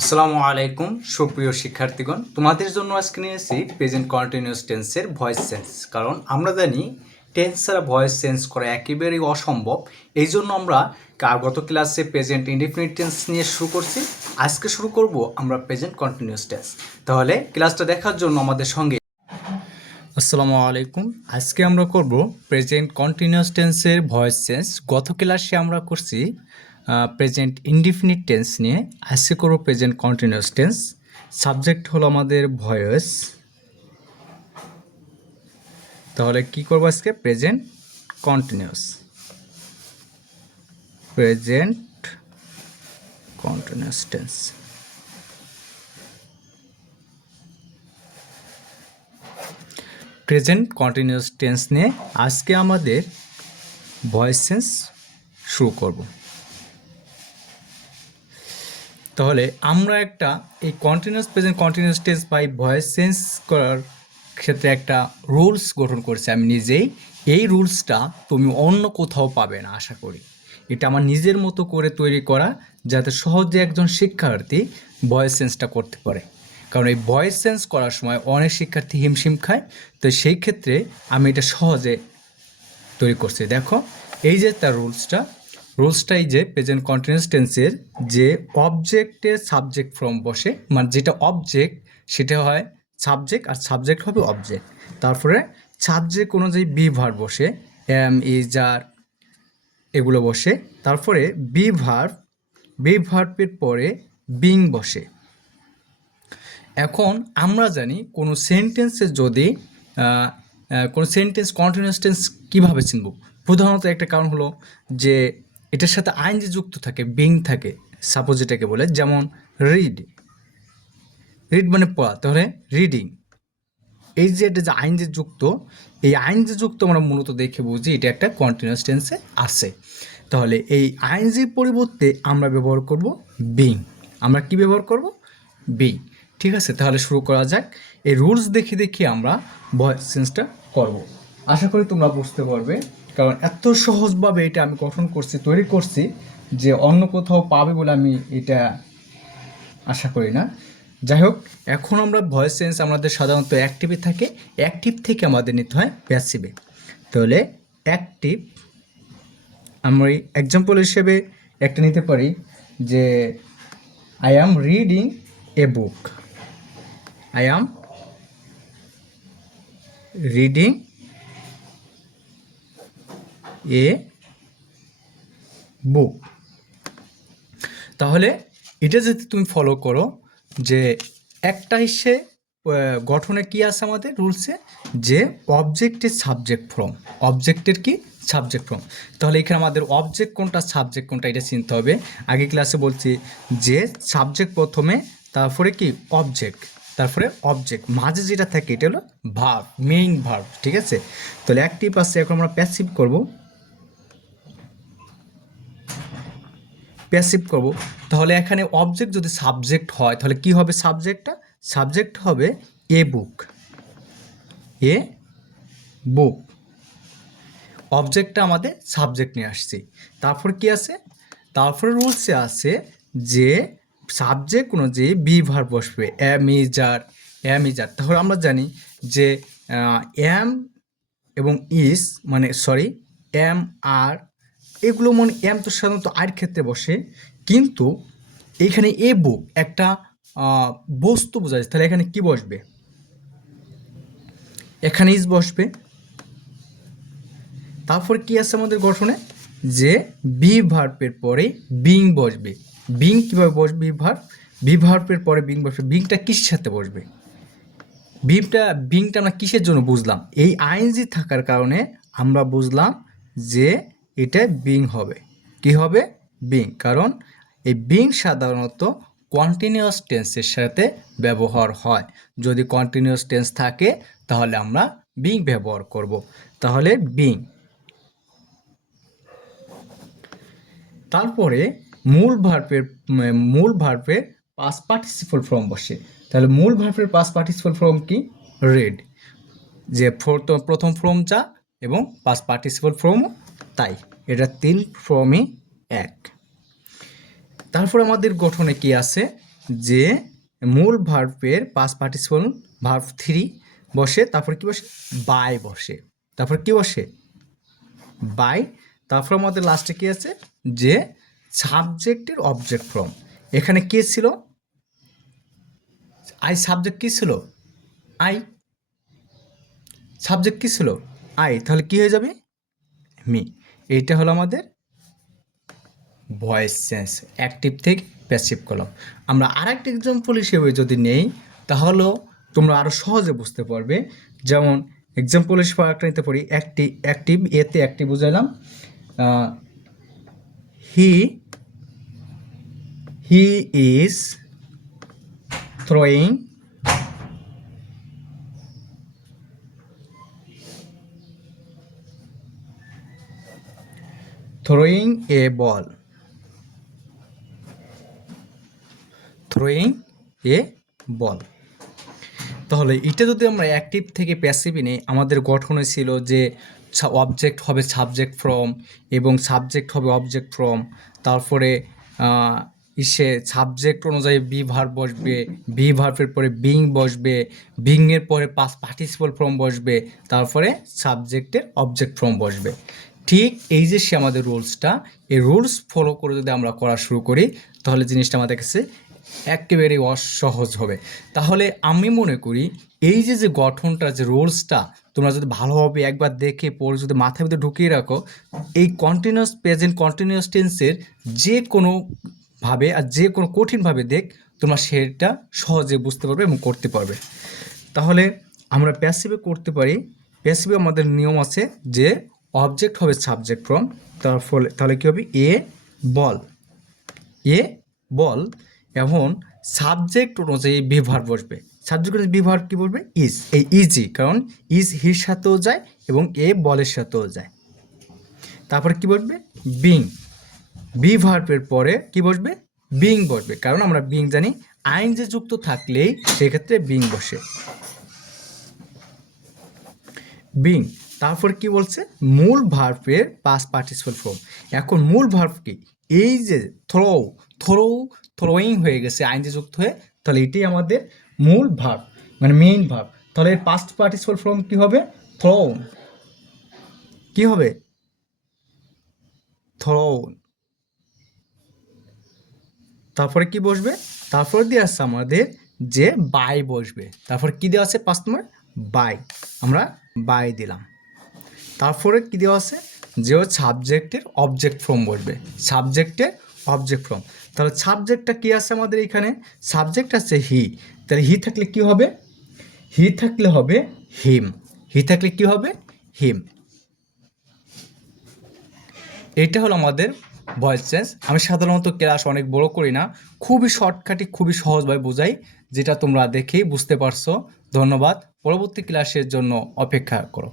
আসসালামু আলাইকুম সুপ্রিয় শিক্ষার্থীগণ, তোমাদের জন্য আজকে নিয়ে এসেছি প্রেজেন্ট কন্টিনিউয়াস টেন্সের ভয়েস চেঞ্জ। কারণ আমরা জানি টেন্স ছাড়া ভয়েস চেঞ্জ করা একেবারেই অসম্ভব। এই জন্য আমরা গত ক্লাসে প্রেজেন্ট ইনডিফিনিট টেন্স নিয়ে শুরু করছি। আজকে শুরু করব আমরা প্রেজেন্ট কন্টিনিউয়াস টেন্স। তাহলে ক্লাসটা দেখার জন্য আমাদের সঙ্গে। আসসালামু আলাইকুম। আজকে আমরা করব প্রেজেন্ট কন্টিনিউয়াস টেন্সের ভয়েস চেঞ্জ। গত ক্লাসে আমরা করছি প্রেজেন্ট ইনডিফিনিট টেন্স নিয়ে। আজকে করব প্রেজেন্ট কন্টিনিউয়াস টেন্স। সাবজেক্ট হলো আমাদের ভয়েস। তাহলে কি করব আজকে? Present continuous tense. Present continuous tense নিয়ে আজকে আমাদের ভয়েস চেঞ্জ শুরু করব। তাহলে আমরা একটা এই present continuous tense by voice change করার ক্ষেত্রে একটা রুলস গঠন করেছি আমি নিজেই। এই রুলসটা তুমি অন্য কোথাও পাবে না আশা করি। এটা আমার নিজের মতো করে তৈরি করা, যাতে সহজে একজন শিক্ষার্থী ভয়েস চেঞ্জটা করতে পারে। কারণ এই ভয়েস চেঞ্জ করার সময় অনেক শিক্ষার্থী হিমশিম খায়। তো সেই ক্ষেত্রে আমি এটা সহজে তৈরি করছি। দেখো, এই যে তার রুলসটাই যে প্রেজেন্ট কন্টিনিউয়াস টেন্সের যে অবজেক্টের সাবজেক্ট ফর্ম বসে, মানে যেটা অবজেক্ট সেটা হয় সাবজেক্ট, আর সাবজেক্ট হবে অবজেক্ট। তারপরে সাবজেক্ট অনুযায়ী বি ভার্ব বসে, এম, ইজ, আর এগুলো বসে। তারপরে বি ভার্বের পরে বিং বসে। এখন আমরা জানি কোনো সেন্টেন্সে যদি কোনো সেন্টেন্স কন্টিনিউয়াস টেন্স কীভাবে চিনব? প্রধানত একটা কারণ হলো যে এটার সাথে আইনজি যুক্ত থাকে, বিং থাকে। সাপোজ এটাকে বলে, যেমন রিড মানে পড়া, তাহলে রিডিং। এই যে এটা যে আইনজি যুক্ত, এই আইনজি যুক্ত আমরা মূলত দেখে বুঝি এটা একটা কন্টিনিউয়াস টেন্সে আছে। তাহলে এই আইনজির পরিবর্তে আমরা ব্যবহার করব বিং। আমরা কি ব্যবহার করব? বিং। ঠিক আছে, তাহলে শুরু করা যাক। এই রুলস দেখে আমরা ভয়েস চেঞ্জটা করব। আশা করি তোমরা বুঝতে পারবে, কারণ এত সহজভাবে এটা আমি তৈরি করছি যে অন্য কোথাও পাবে বলে আমি এটা আশা করি না। যাই হোক, এখন আমরা ভয়েস চেঞ্জ আমাদের সাধারণত অ্যাক্টিভে থাকে, অ্যাক্টিভ থেকে আমাদের নিতে হয় প্যাসিভে। তাহলে অ্যাক্টিভ আমরা এক্সাম্পল হিসেবে একটা নিতে পারি যে I am reading a book. I am reading a book. তাহলে এটা যদি তুমি ফলো করো যে একটা হিসে গঠনে কি আছে আমাদের রুলসে, যে অবজেক্টের সাবজেক্ট ফর্ম, অবজেক্টের কি সাবজেক্ট ফর্ম। তাহলে এখানে আমাদের অবজেক্ট কোনটা সাবজেক্ট কোনটা এটা চিনতে হবে। আগে ক্লাসে বলছি যে সাবজেক্ট প্রথমে, তারপরে কি অবজেক্ট, তারপরে অবজেক্ট মাঝে যেটা থাকে এটা হলো ভার্ব, মেইন ভার্ব। ঠিক আছে, তাহলে অ্যাক্টিভ আছে। এখন আমরা প্যাসিভ করব। তাহলে এখানে অবজেক্ট যদি সাবজেক্ট হয় তাহলে কি হবে? সাবজেক্ট হবে এ বুক। অবজেক্টটা আমাদের সাবজেক্ট নিয়ে আসছি। তারপর কি আছে? তারপরে রুলসে আছে যে সাবজেক্ট অনুযায়ী বি ভার্ব বসবে, এম, ইজ, আর। তাহলে আমরা জানি যে এম এবং ইজ মানে এম, আর এগুলো মানে এম তো সাধারণত আর ক্ষেত্রে বসে, কিন্তু এইখানে এ বুক একটা বস্তু বোঝায়। তাহলে এখানে কি বসবে? এখানে ইজ বসবে। তারপর কি আছে আমাদের গঠনে, যে বি ভার্বের পরে বিং বসবে। বিং কীভাবে বসবে? বি ভার্বের পরে বিং বসবে। বিংটা কিসের সাথে বসবে? বিংটা আমরা কিসের জন্য বুঝলাম? এই আইএনজি থাকার কারণে আমরা বুঝলাম যে এটা বিং হবে। কি হবে? বিং। কারণ এই বিং সাধারণত কন্টিনিউয়াস টেন্সের সাথে ব্যবহার হয়। যদি কন্টিনিউয়াস টেন্স থাকে তাহলে আমরা বিং ব্যবহার করব। তাহলে বিং। তারপরে মূল ভার্বের পাস্ট পার্টিসিপল ফর্ম বসে। তাহলে মূল ভার্বের পাস্ট পার্টিসিপল ফর্ম কি? রেড। যে প্রথম ফর্ম যা এবং পাস্ট পার্টিসিপল ফর্মও তাই, এটা 3 ফর্মই এক। তারপর আমাদের গঠনে কি আছে? যে মূল ভার্বের পাস্ট পার্টিসিপল ভার্ব 3 বসে, তারপর কি বসে, বাই বসে, তারপর কি বসে, বাই। তারপর আমাদের লাস্টে কি আছে, যে সাবজেক্টের অবজেক্ট ফ্রম। এখানে কি ছিল, আই সাবজেক্ট কি ছিল, আই সাবজেক্ট কি ছিল, আই, তাহলে কি হয়ে যাবে, মি। এইটা হলো আমাদের ভয়েস চেঞ্জ, অ্যাক্টিভ থেকে প্যাসিভ কলম। আমরা আরেকটা এক্সাম্পল হিসেবে যদি নেই, তাহলেও তোমরা আরও সহজে বুঝতে পারবে। যেমন এক্সাম্পল হিসেবে একটা নিতে পারি, অ্যাক্টিভ, এতে অ্যাক্টিভ বুঝাইলাম, he he is throwing a ball, throwing a ball. তাহলে এটা যদি আমরা অ্যাক্টিভ থেকে প্যাসিভে নিই, আমাদের গঠনে ছিল যে অবজেক্ট হবে সাবজেক্ট ফ্রম এবং সাবজেক্ট হবে অবজেক্ট ফ্রম, তারপরে সাবজেক্ট অনুযায়ী বি ভার্ব বসবে, বি ভার্বের পরে বিং বসবে, বিংয়ের পরে পাস্ট পার্টিসিপল ফর্ম বসবে, তারপরে সাবজেক্টের অবজেক্ট ফর্ম বসবে। ঠিক এই যে সে আমাদের রুলসটা, এই রুলস ফলো করে যদি আমরা করা শুরু করি, তাহলে জিনিসটা আমাদের কাছে একেবারেই অসহজ হবে। তাহলে আমি মনে করি এই যে গঠনটা, যে রুলসটা তোমরা যদি ভালোভাবে একবার দেখে পরে যদি মাথার ভিতরে ঢুকিয়ে রাখো, এই কন্টিনিউয়াস প্রেজেন্ট কন্টিনিউয়াস টেন্সের যে কোনো ভাবে আর যে কোনো কঠিনভাবে দেখ, তোমরা সেটা সহজে বুঝতে পারবে এবং করতে পারবে। তাহলে আমরা প্যাসিভে করতে পারি। প্যাসিভে আমাদের নিয়ম আছে যে অবজেক্ট হবে সাবজেক্ট ফ্রম, তার ফলে তাহলে কী হবে, এ বল, এ বল। এখন সাবজেক্ট অনুযায়ী বিভার বসবে, সাবজেক্ট অনুযায়ী বিভার কী বলবে, ইজ, এই ইজি, কারণ ইজ হির সাথেও যায় এবং এ বলের সাথেও যায়। তারপরে কি বসবে, বিং, বি ভার্বের পরে কি বসবে, বিং বসবে, কারণ আমরা বিং জানি আইন যে যুক্ত থাকলেই সেক্ষেত্রে বিং বসে, বিং। তারপর কি বলছে, মূল ভার্বের পাস্ট পার্টিসিপল ফর্ম। এখন মূল ভার্ব কি, এই যে থ্রোয়িং হয়ে গেছে আইন যে যুক্ত হয়ে, তাহলে এটাই আমাদের মূল ভার্ব, মানে মেইন ভার্ব। তাহলে এর পাস্ট পার্টিসিপল ফর্ম কি হবে, থ্রোন, কি হবে, থ্রোন। তারপরে কি বসবে, তারপরে দিয়ে আসছে আমাদের যে বাই বসবে, তারপর কি দেওয়া আছে পাঁচ নম্বর, বাই, আমরা বাই দিলাম। তারপরে কি দেওয়া আছে, যে সাবজেক্টের অবজেক্ট ফর্ম বসবে, সাবজেক্টের অবজেক্ট ফর্ম। তাহলে সাবজেক্টটা কি আছে আমাদের এখানে, সাবজেক্ট আছে হি, তাহলে হি থাকলে কি হবে, হি থাকলে হবে হিম, হি থাকলে কি হবে, হিম। এটা হলো আমাদের ভয়েস চেঞ্জ। আমি সাধারণত ক্লাস অনেক বড় করি না, খুবই শর্টকাটে খুবই সহজভাবে বোঝাই, যেটা তোমরা দেখেই বুঝতে পারছো। ধন্যবাদ। পরবর্তী ক্লাসের জন্য অপেক্ষা করো।